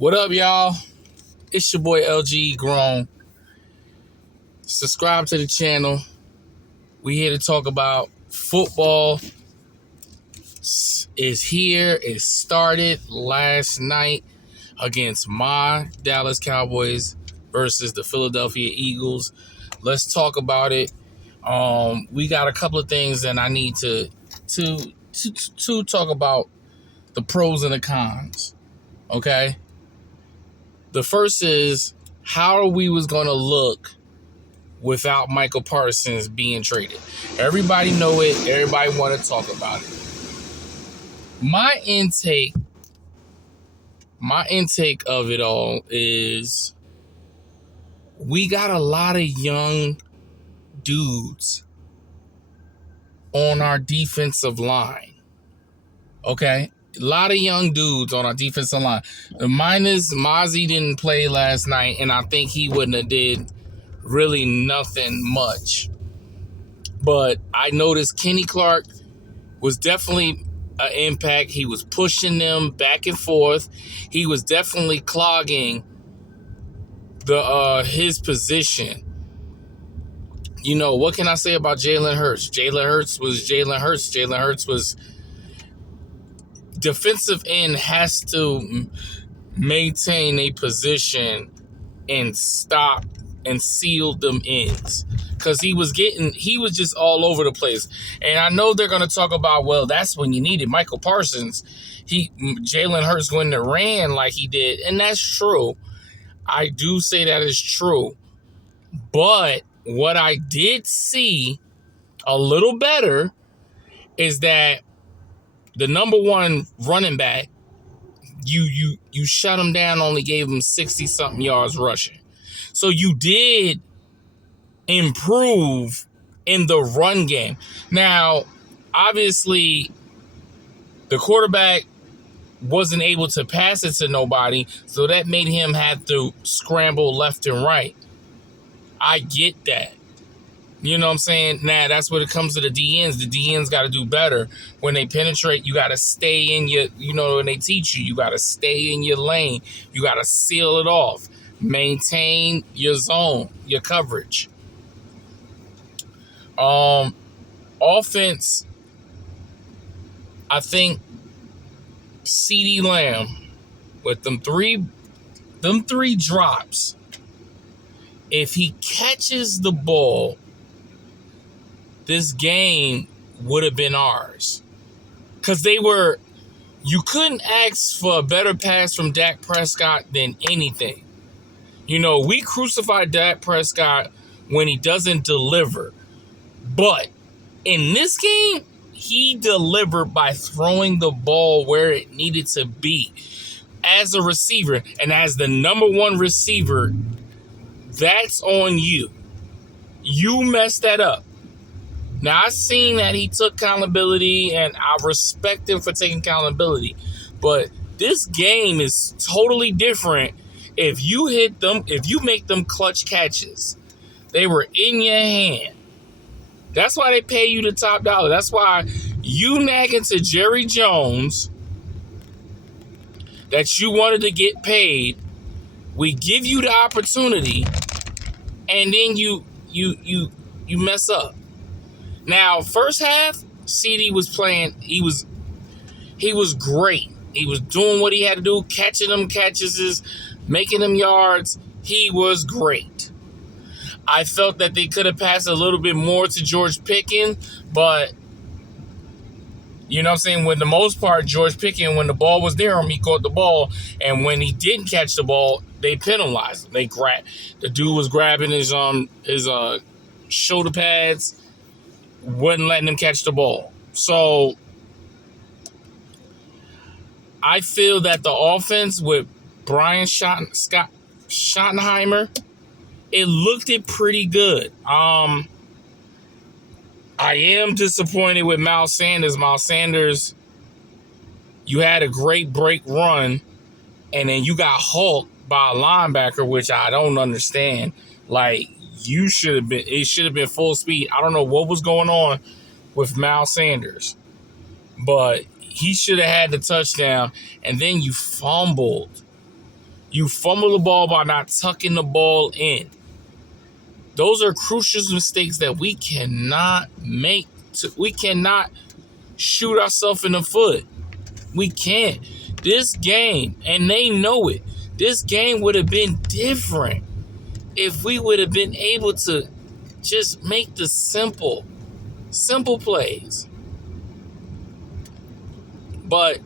What up, y'all? It's your boy LG Grown. Subscribe to the channel. We here to talk about football. Is here. It started last night against my Dallas Cowboys versus the Philadelphia Eagles. Let's talk about it. We got a couple of things that I need to talk about, the pros and the cons. Okay. The first is how we was gonna look without Michael Parsons being traded. Everybody know it. Everybody want to talk about it. My intake of it all is we got a lot of young dudes on our defensive line. Okay? A lot of young dudes on our defensive line. The minus Mozzie didn't play last night, and I think he wouldn't have did really nothing much. But I noticed Kenny Clark was definitely an impact. He was pushing them back and forth. He was definitely clogging his position. You know, what can I say about Jalen Hurts? Jalen Hurts was Jalen Hurts. Jalen Hurts was defensive end, has to maintain a position and stop and seal them ends, because he was just all over the place. And I know they're going to talk about, well, that's when you needed Michael Parsons. Jalen Hurts wouldn't have ran like he did, and that's true. I do say that is true. But what I did see a little better is that the number one running back, you shut him down, only gave him 60-something yards rushing. So you did improve in the run game. Now, obviously, the quarterback wasn't able to pass it to nobody, so that made him have to scramble left and right. I get that. You know what I'm saying? Now, that's when it comes to the DNs. The DNs got to do better. When they penetrate, you got to stay in your, when they teach you, you got to stay in your lane. You got to seal it off. Maintain your zone, your coverage. Offense, I think CeeDee Lamb with them three drops, if he catches the ball, this game would have been ours. Because you couldn't ask for a better pass from Dak Prescott than anything. We crucify Dak Prescott when he doesn't deliver. But in this game, he delivered by throwing the ball where it needed to be. As a receiver, and as the number one receiver, that's on you. You messed that up. Now, I've seen that he took accountability, and I respect him for taking accountability. But this game is totally different if you hit them, if you make them clutch catches. They were in your hand. That's why they pay you the top dollar. That's why you nagging to Jerry Jones that you wanted to get paid. We give you the opportunity, and then you mess up. Now, first half, CD was playing. He was great. He was doing what he had to do, catching them catches, making them yards. He was great. I felt that they could have passed a little bit more to George Pickens, but you know what I'm saying? When the most part, George Pickens, when the ball was near him, he caught the ball, and when he didn't catch the ball, they penalized him. The dude was grabbing his shoulder pads, wasn't letting him catch the ball. So I feel that the offense with Brian Schottenheimer, it looked pretty good. I am disappointed with Miles Sanders. Miles Sanders, you had a great break run, and then you got hulked by a linebacker, which I don't understand. Like, it should have been full speed. I don't know what was going on with Miles Sanders, but he should have had the touchdown, and then you fumbled. You fumble the ball by not tucking the ball in. Those are crucial mistakes that we cannot make. We cannot shoot ourselves in the foot. We can't. This game, and they know it, this game would have been different if we would have been able to just make the simple plays. But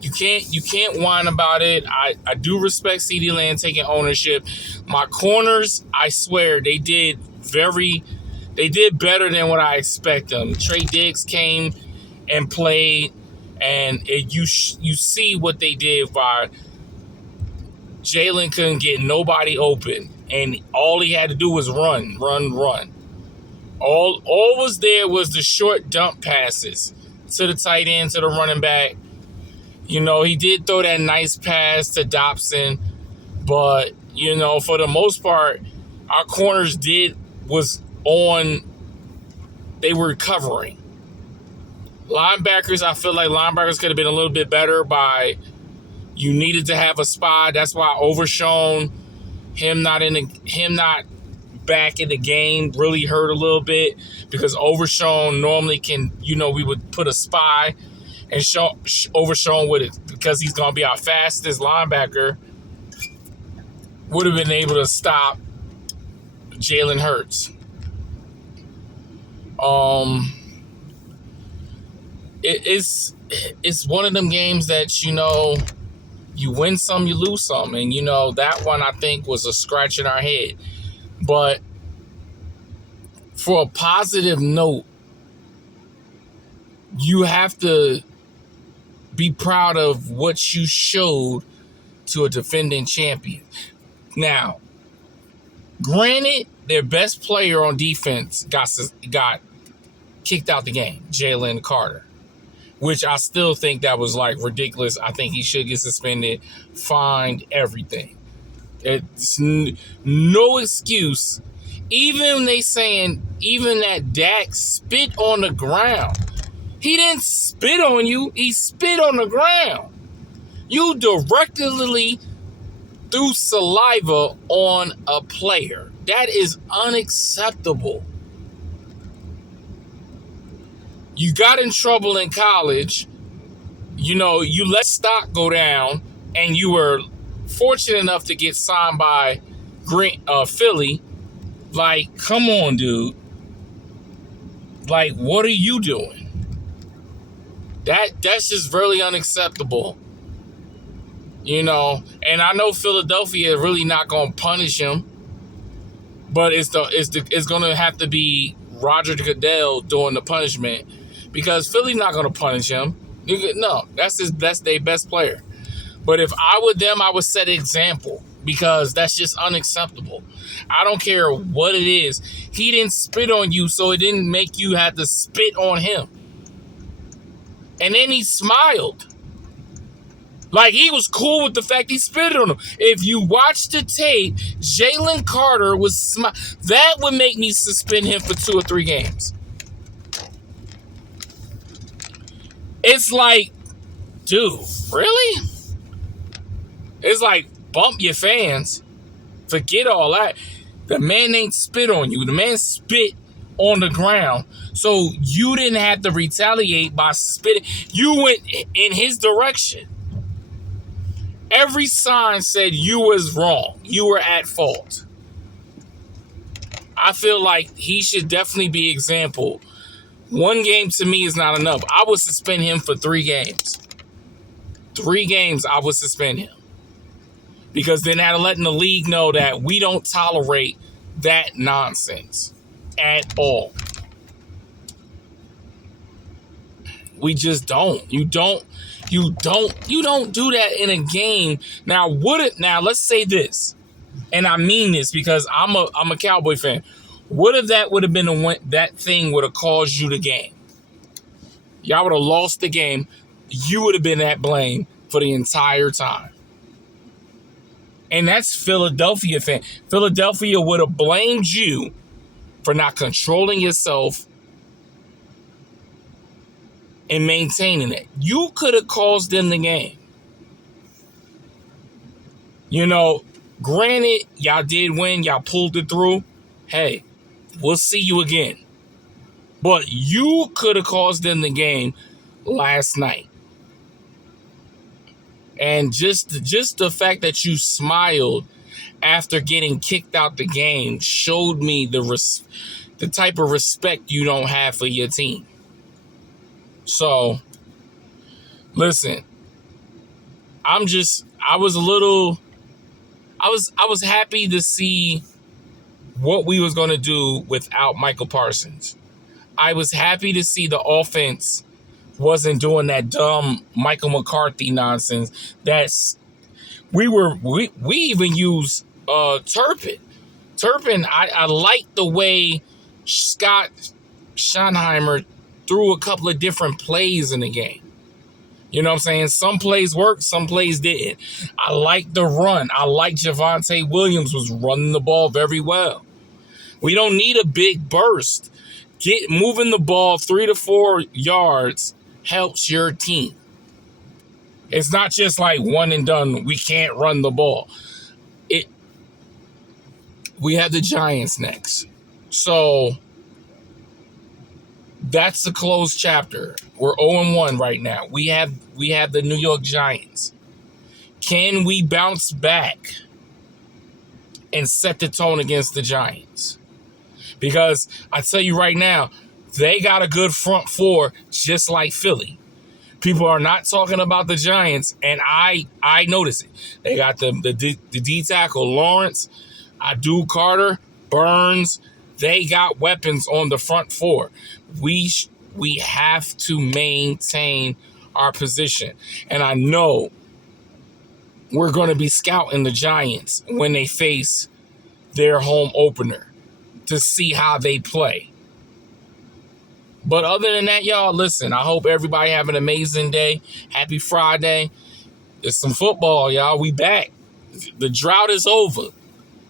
you can't whine about it. I do respect CeeDee Lamb taking ownership. My corners, I swear, they did better than what I expect them. Trey Diggs came and played, and you see what they did by Jalen couldn't get nobody open, and all he had to do was run. All was there was the short dump passes to the tight end, to the running back. You know, he did throw that nice pass to Dobson, but, you know, for the most part, our corners was on, they were covering. Linebackers, I feel like linebackers could have been a little bit better you needed to have a spy. That's why Overshown, him not back in the game really hurt a little bit, because Overshown normally can, you know, we would put a spy and Overshown with it, because he's going to be our fastest linebacker, would have been able to stop Jalen Hurts. It's one of them games that, you know, you win some, you lose some. And, you know, that one I think was a scratch in our head. But for a positive note, you have to be proud of what you showed to a defending champion. Now, granted, their best player on defense got kicked out the game, Jalen Carter, which I still think that was like ridiculous. I think he should get suspended, fined, everything. It's no excuse. Even they saying, even that Dak spit on the ground. He didn't spit on you. He spit on the ground. You directly threw saliva on a player. That is unacceptable. You got in trouble in college. You know, you let stock go down, and you were fortunate enough to get signed by Philly. Like, come on, dude. Like, what are you doing? That's just really unacceptable. You know, and I know Philadelphia is really not going to punish him, but it's going to have to be Roger Goodell doing the punishment, because Philly's not going to punish him. No, that's their best player. But if I were them, I would set an example, because that's just unacceptable. I don't care what it is. He didn't spit on you, so it didn't make you have to spit on him. And then he smiled. Like, he was cool with the fact he spit on him. If you watch the tape, Jalen Carter was that would make me suspend him for 2 or 3 games. It's like, dude, really? It's like, bump your fans. Forget all that. The man ain't spit on you. The man spit on the ground. So you didn't have to retaliate by spitting. You went in his direction. Every sign said you was wrong. You were at fault. I feel like he should definitely be example. 1 game to me is not enough. I would suspend him for 3 games. 3 games I would suspend him. Because then that'll letting the league know that we don't tolerate that nonsense at all. We just don't. You don't do that in a game. Now, let's say this, and I mean this because I'm a Cowboy fan. What if that would have been that thing would have caused you the game? Y'all would have lost the game. You would have been at blame for the entire time. And that's Philadelphia fan. Philadelphia would have blamed you for not controlling yourself and maintaining it. You could have caused them the game. You know, granted, y'all did win. Y'all pulled it through. Hey, we'll see you again. But you could have caused them the game last night. And just the fact that you smiled after getting kicked out the game showed me the type of respect you don't have for your team. So, listen, I was happy to see what we was going to do without Michael Parsons. I was happy to see the offense wasn't doing that dumb Michael McCarthy nonsense. We even used Turpin. I like the way Scott Schottenheimer threw a couple of different plays in the game. You know what I'm saying? Some plays worked, some plays didn't. I like the run. I like Javonte Williams was running the ball very well. We don't need a big burst. Moving the ball 3 to 4 yards helps your team. It's not just like one and done. We can't run the ball. We have the Giants next. So that's the closed chapter. We're 0-1 right now. We have the New York Giants. Can we bounce back and set the tone against the Giants? Because I tell you right now, they got a good front four just like Philly. People are not talking about the Giants, and I notice it. They got the D tackle Lawrence, Adu Carter, Burns. They got weapons on the front four. We have to maintain our position. And I know we're going to be scouting the Giants when they face their home opener to see how they play. But other than that, y'all, listen, I hope everybody have an amazing day. Happy Friday. It's some football, y'all. We back. The drought is over.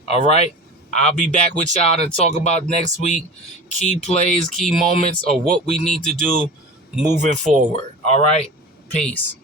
All right? I'll be back with y'all to talk about next week. Key plays, key moments, or what we need to do moving forward. All right? Peace.